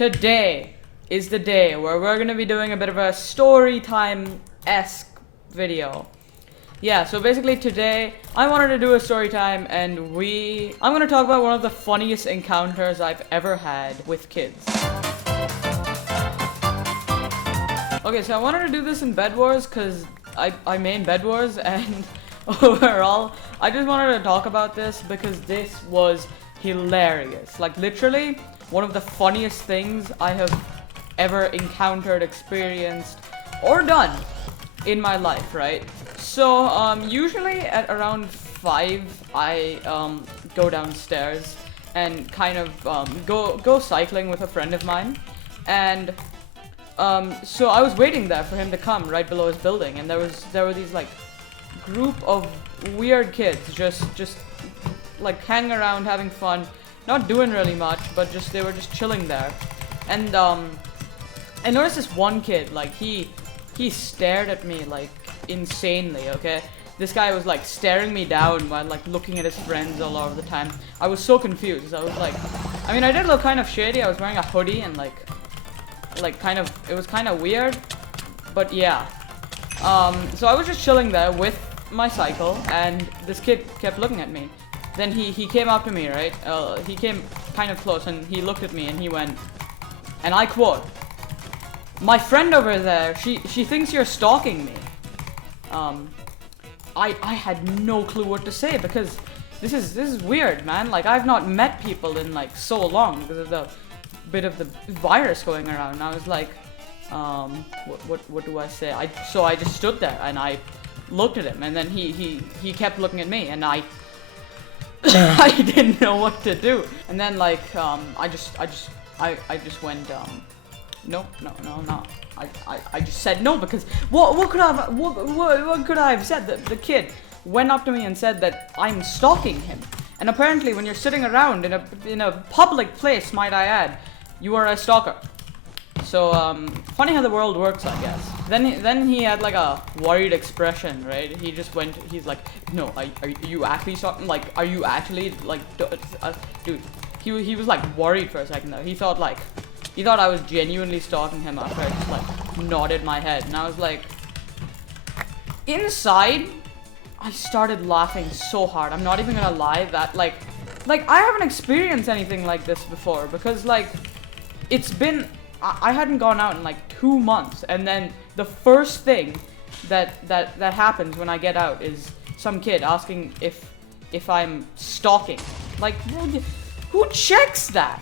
today is the day where we're gonna be doing a bit of a story time-esque video. Yeah, so basically today I wanted to do a story time and I'm gonna talk about one of the funniest encounters I've ever had with kids. Okay, so I wanted to do this in Bedwars because I main Bedwars, and overall I just wanted to talk about this because this was hilarious. Like literally one of the funniest things I have ever encountered, experienced, or done in my life, right? So usually at around 5 I go downstairs and kind of go cycling with a friend of mine, and so I was waiting there for him to come right below his building, and there were these like group of weird kids just like hanging around, having fun, not doing really much, but they were just chilling there. And I noticed this one kid, like he stared at me like insanely, okay? This guy was like staring me down while like looking at his friends all over the time. I was so confused. I was like, I mean, I did look kind of shady. I was wearing a hoodie and like it was kind of weird, but yeah. So I was just chilling there with my cycle, and this kid kept looking at me. Then he came up to me, right? He came kind of close, and he looked at me, and he went, and I quote, "My friend over there, she thinks you're stalking me." I had no clue what to say, because this is weird, man. Like, I've not met people in like so long because of the bit of the virus going around. And I was like, what do I say? So I just stood there and I looked at him, and then he kept looking at me, and I didn't know what to do. And then like I just went no, I'm not. I just said no, because what could I have said? The kid went up to me and said that I'm stalking him. And apparently when you're sitting around in a public place, might I add, you are a stalker. So funny how the world works, I guess. Then he had like a worried expression, right? He just went, he's like, "No, are you actually stalking? Like, are you actually like, dude?" He was like worried for a second though. He thought I was genuinely stalking him after I just like nodded my head, and I was like, inside I started laughing so hard. I'm not even gonna lie, that like I haven't experienced anything like this before, because like it's been, I hadn't gone out in like 2 months, and then the first thing that happens when I get out is some kid asking if I'm stalking. Like, who checks that?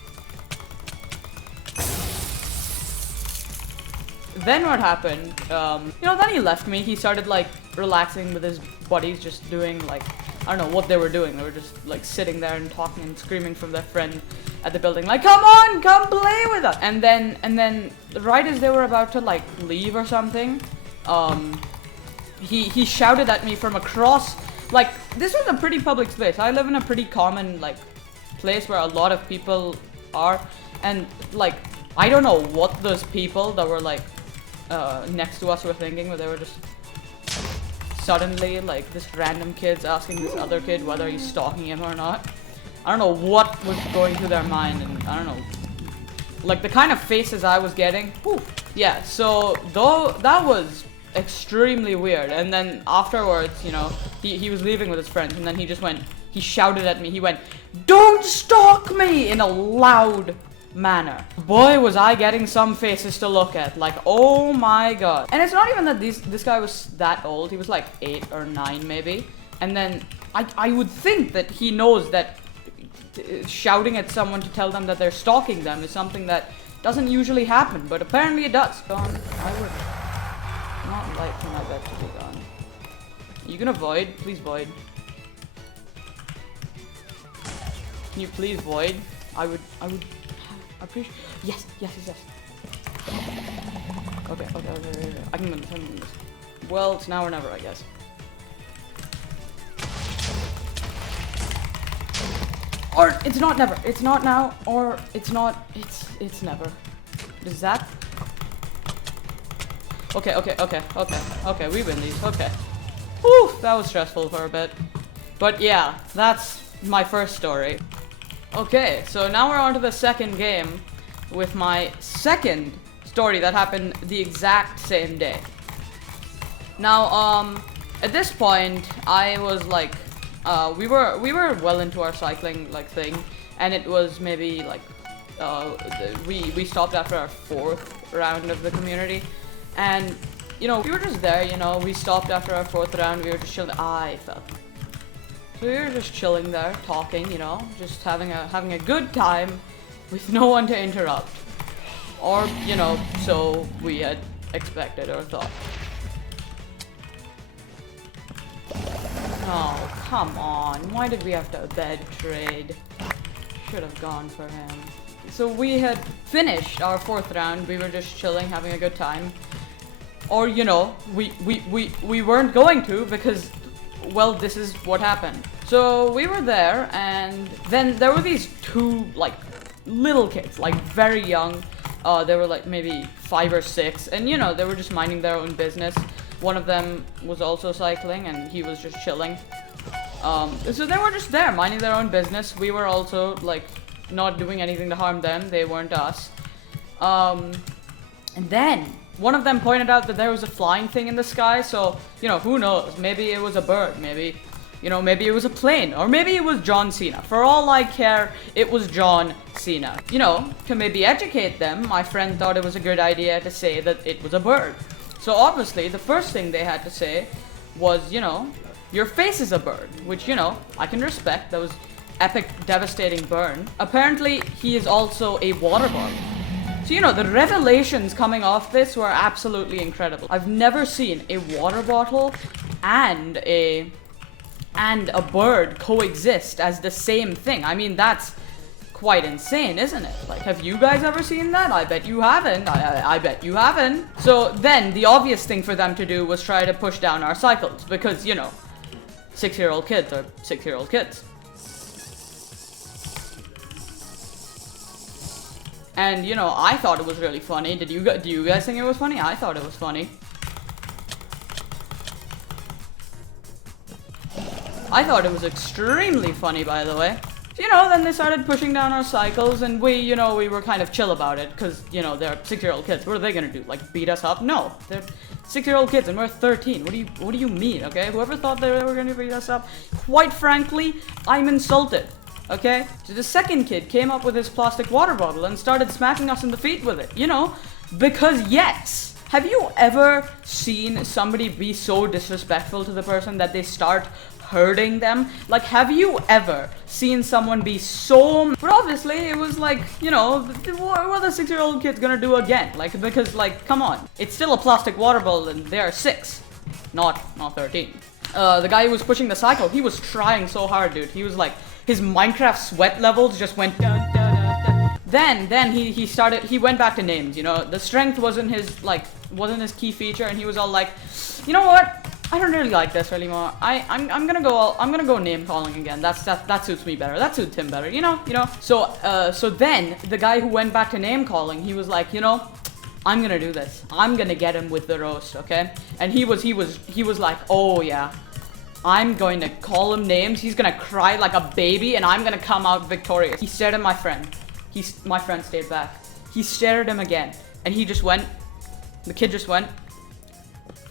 Then what happened, then he left me. He started like relaxing with his buddies, just doing like, I don't know what they were doing. They were just like sitting there and talking and screaming from their friend at the building, like, "Come on, come play with us." And then right as they were about to like leave or something, he shouted at me from across. Like, this was a pretty public space. I live in a pretty common like place where a lot of people are, and like I don't know what those people that were like next to us were thinking, but they were just suddenly like this random kid's asking this other kid whether he's stalking him or not. I don't know what was going through their mind, and I don't know, like the kind of faces I was getting. Whew. Yeah, so though that was extremely weird. And then afterwards, he was leaving with his friends, and then he shouted at me. He went, "Don't stalk me," in a loud manner. Boy, was I getting some faces to look at. Like, oh my god. And it's not even that this guy was that old. He was like 8 or 9 maybe. And then I would think that he knows that shouting at someone to tell them that they're stalking them is something that doesn't usually happen, but apparently it does. Gone. I would not like for my bed to be gone. You gonna void? Please void. Can you please void? I would appreciate. Yes. Okay. I can win this. Well, it's now or never, I guess. Or it's not never. It's not now, or it's not. It's never. Is that? Okay. We win these. Okay. Whew, that was stressful for a bit. But yeah, that's my first story. Okay, so now we're on to the second game. with my second story that happened the exact same day. Now, at this point, I was like, we were well into our cycling like thing, and it was maybe like, we stopped after our 4th round of the community, and you know, we were just there. You know, we stopped after our 4th round. We were just chilling. I fell. So we were just chilling there, talking. You know, just having a good time, with no one to interrupt, or you know, so we had expected or thought. Oh, come on. Why did we have to bed trade? Should have gone for him. So we had finished our 4th round. We were just chilling, having a good time. Or, you know, we weren't going to because, well, this is what happened. So we were there, and then there were these 2, like, little kids, like, very young. They were, like, maybe 5 or 6. And, you know, they were just minding their own business. One of them was also cycling, and he was just chilling. So they were just there, minding their own business. We were also, like, not doing anything to harm them. They weren't us. And then one of them pointed out that there was a flying thing in the sky. So, you know, who knows? Maybe it was a bird. Maybe, you know, maybe it was a plane. Or maybe it was John Cena. For all I care, it was John Cena. You know, to maybe educate them, my friend thought it was a good idea to say that it was a bird. So obviously, the first thing they had to say was, you know, your face is a bird, which, you know, I can respect. That was epic, devastating burn. Apparently, he is also a water bottle. So, you know, the revelations coming off this were absolutely incredible. I've never seen a water bottle and a bird coexist as the same thing. I mean, that's quite insane, isn't it? Like, have you guys ever seen that? I bet you haven't. I bet you haven't. So then the obvious thing for them to do was try to push down our cycles because, you know, 6-year-old kids are 6-year-old kids. And, you know, I thought it was really funny. Do you guys think it was funny? I thought it was funny. I thought it was extremely funny, by the way. You know, then they started pushing down our cycles, and we were kind of chill about it, because, you know, they're 6-year-old kids. What are they gonna do? Like, beat us up? No, they're 6-year-old kids, and we're 13. What do you mean, okay? Whoever thought they were gonna beat us up, quite frankly, I'm insulted, okay? So the second kid came up with his plastic water bottle and started smacking us in the feet with it, you know? Because, yes! Have you ever seen somebody be so disrespectful to the person that they start hurting them? Like, have you ever seen someone be so... But obviously, it was like, you know, what are the 6-year-old kids gonna do again? Like, because, like, come on. It's still a plastic water bottle and they're 6. Not 13. The guy who was pushing the cycle, he was trying so hard, dude. He was like, his Minecraft sweat levels just went... Then he went back to names, you know. The strength wasn't his key feature, and he was all like, you know what? I don't really like this anymore. I'm gonna go name calling again. That suits me better. That suits him better. You know. So then the guy who went back to name calling, he was like, you know, I'm gonna do this. I'm gonna get him with the roast, okay? And he was like, oh yeah, I'm going to call him names. He's gonna cry like a baby, and I'm gonna come out victorious. He stared at my friend. My friend stayed back. He stared at him again, and he just went. The kid just went,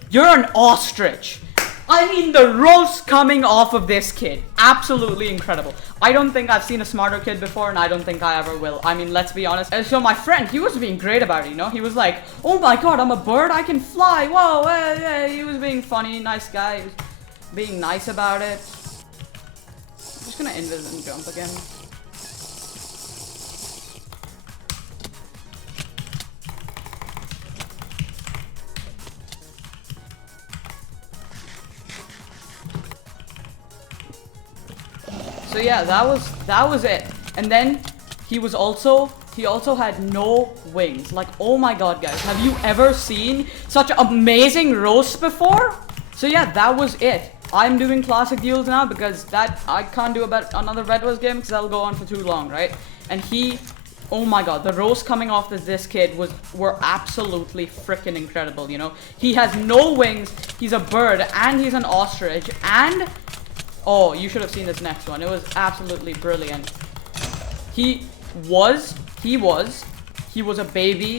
"You're an ostrich." I mean, the roast coming off of this kid, absolutely incredible. I don't think I've seen a smarter kid before, and I don't think I ever will. I mean, let's be honest. And so my friend, he was being great about it, you know? He was like, oh my god, I'm a bird, I can fly, whoa, hey. He was being funny, nice guy. He was being nice about it. I'm just gonna invis and jump again. So yeah, that was it. And then he also had no wings. Like, oh my god, guys, have you ever seen such amazing roasts before? So yeah, that was it. I'm doing classic duels now because that I can't do about another Bedwars game because that'll go on for too long, right? And oh my god, the roast coming off this kid were absolutely freaking incredible, you know? He has no wings, he's a bird, and he's an ostrich, and... Oh, you should have seen this next one. It was absolutely brilliant. He he was a baby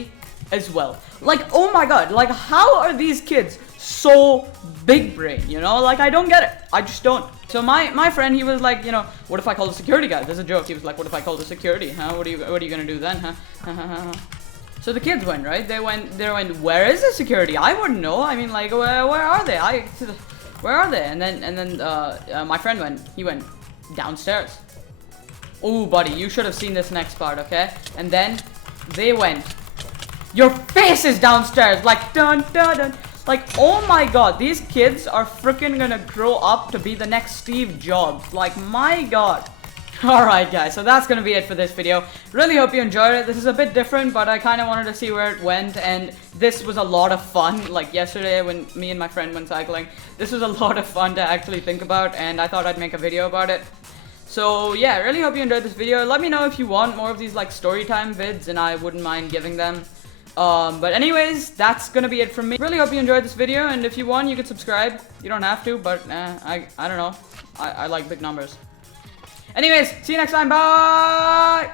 as well. Like, oh my god, like, how are these kids so big brain, you know? Like, I don't get it. I just don't. So my friend, he was like, you know, what if I call the security guy? There's a joke. He was like, what if I call the security? Huh? What are you gonna do then? Huh? So the kids went, right? They went, where is the security? I wouldn't know. I mean, like, where are they? Where are they? And then my friend went, he went downstairs. Oh, buddy, you should have seen this next part, okay? And then they went, your face is downstairs, like, dun, dun, dun. Like, oh my god, these kids are freaking gonna grow up to be the next Steve Jobs. Like, my god. Alright guys, so that's gonna be it for this video. Really hope you enjoyed it. This is a bit different, but I kind of wanted to see where it went, and this was a lot of fun. Like yesterday when me and my friend went cycling, this was a lot of fun to actually think about, and I thought I'd make a video about it. So yeah, I really hope you enjoyed this video. Let me know if you want more of these like story time vids, and I wouldn't mind giving them. But anyways, that's gonna be it from me. Really hope you enjoyed this video, and if you want, you can subscribe. You don't have to, but I don't know. I like big numbers. Anyways, see you next time. Bye!